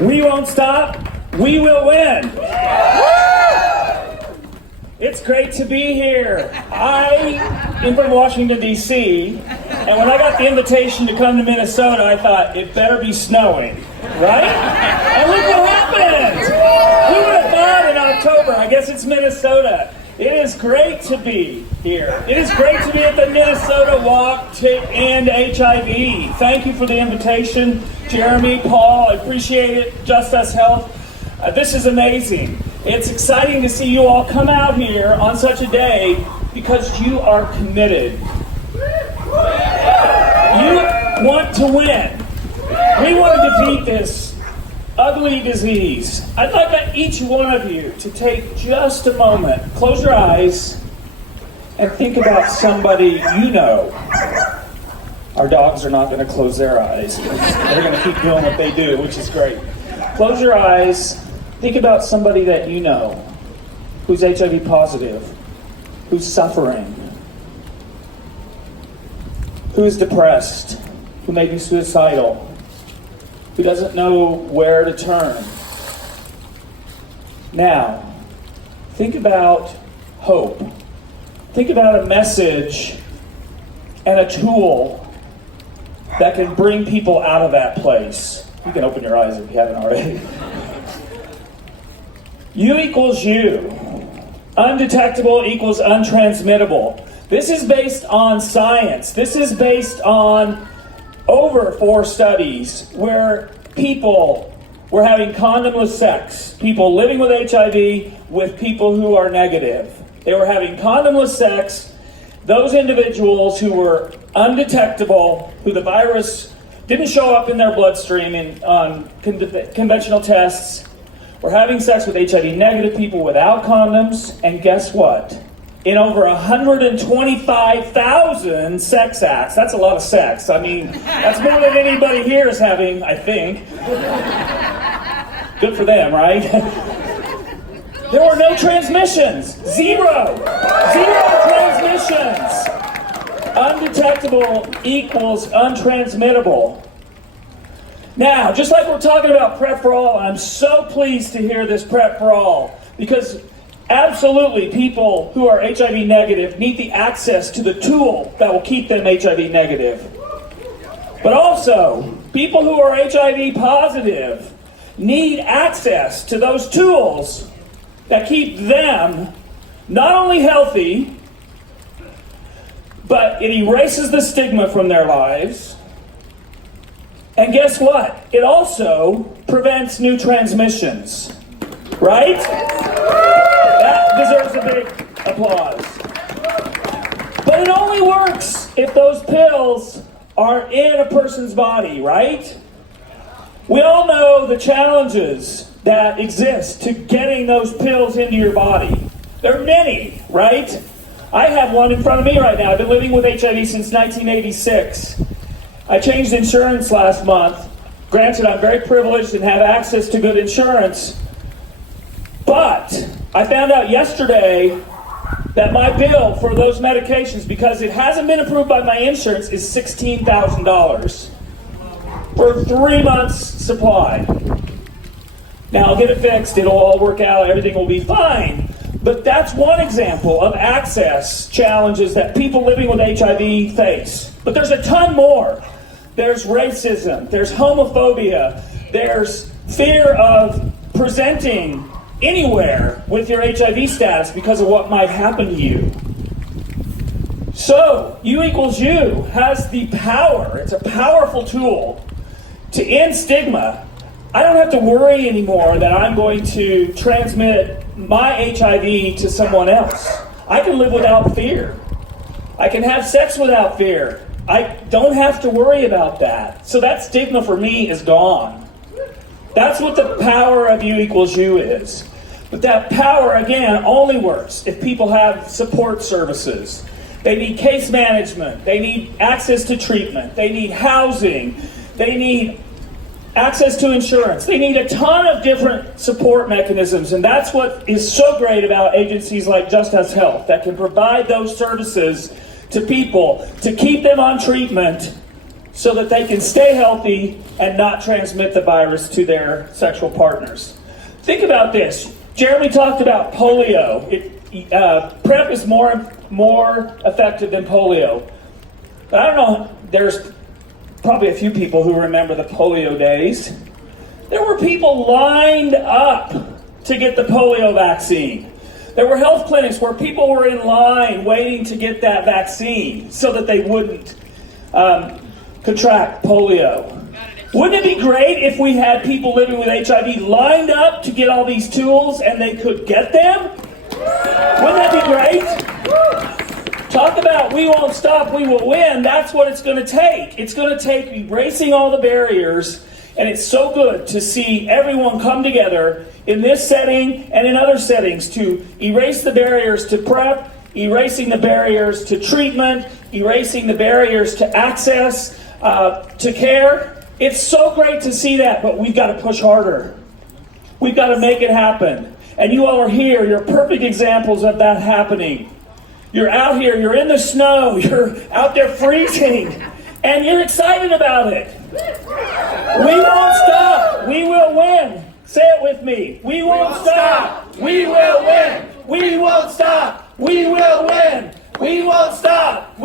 We won't stop. We will win. It's great to be here. I am from Washington, D.C., and when I got the invitation to come to Minnesota, I thought, it better be snowing, right? And look what happened! Who would have thought in October? I guess it's Minnesota. It is great to be here. It is great to be at the Minnesota Walk to End HIV. Thank you for the invitation, Jeremy, Paul. I appreciate it. Just Us Health. This is amazing. It's exciting to see you all come out here on such a day because you are committed. You want to win. We want to defeat this ugly disease. I'd like each one of you to take just a moment, close your eyes, and think about somebody you know. Our dogs are not going to close their eyes. They're going to keep doing what they do, which is great. Close your eyes. Think about somebody that you know who's HIV positive, who's suffering, who's depressed, who may be suicidal, who doesn't know where to turn. Now, think about hope. Think about a message and a tool that can bring people out of that place. You can open your eyes if you haven't already. U equals U. Undetectable equals untransmittable. This is based on science. This is based on over 4 studies where people were having condomless sex. People living with HIV with people who are negative. They were having condomless sex. Those individuals who were undetectable, who the virus didn't show up in their bloodstream on conventional tests, were having sex with HIV negative people without condoms, and guess what? In over 125,000 sex acts, that's a lot of sex. I mean, that's more than anybody here is having, I think. Good for them, right? There were no transmissions. Zero transmissions. Undetectable equals untransmittable. Now, just like we're talking about PrEP for All, I'm so pleased to hear this PrEP for All, because absolutely people who are HIV negative need the access to the tool that will keep them HIV negative. But also, people who are HIV positive need access to those tools that keep them not only healthy, but it erases the stigma from their lives. And guess what? It also prevents new transmissions, right? That deserves a big applause. But it only works if those pills are in a person's body, right? We all know the challenges that exist to getting those pills into your body. There are many, right? I have one in front of me right now. I've been living with HIV since 1986. I changed insurance last month. Granted, I'm very privileged and have access to good insurance. But I found out yesterday that my bill for those medications, because it hasn't been approved by my insurance, is $16,000 for 3 months' supply. Now, I'll get it fixed. It'll all work out. Everything will be fine. But that's one example of access challenges that people living with HIV face. But there's a ton more. There's racism, there's homophobia, there's fear of presenting anywhere with your HIV status because of what might happen to you. So, U equals U has the power, it's a powerful tool to end stigma. I don't have to worry anymore that I'm going to transmit my HIV to someone else. I can live without fear. I can have sex without fear. I don't have to worry about that. So that stigma for me is gone. That's what the power of U equals U is. But that power, again, only works if people have support services. They need case management. They need access to treatment. They need housing. They need access to insurance. They need a ton of different support mechanisms. And that's what is so great about agencies like Just Us Health that can provide those services to people to keep them on treatment so that they can stay healthy and not transmit the virus to their sexual partners. Think about this. Jeremy talked about polio. PrEP is more effective than polio. But I don't know, there's probably a few people who remember the polio days. There were people lined up to get the polio vaccine. There were health clinics where people were in line waiting to get that vaccine so that they wouldn't contract polio. Wouldn't it be great if we had people living with HIV lined up to get all these tools and they could get them? Wouldn't that be great? Talk about we won't stop, we will win. That's what it's going to take. It's going to take erasing all the barriers, and it's so good to see everyone come together in this setting and in other settings to erase the barriers to PrEP, erasing the barriers to treatment, erasing the barriers to access, to care. It's so great to see that, but we've got to push harder. We've got to make it happen. And you all are here. You're perfect examples of that happening. You're out here. You're in the snow. You're out there freezing. And you're excited about it. We won't stop. We will win. Say it with me. We won't stop. We will win. We won't stop. We will win. We won't stop.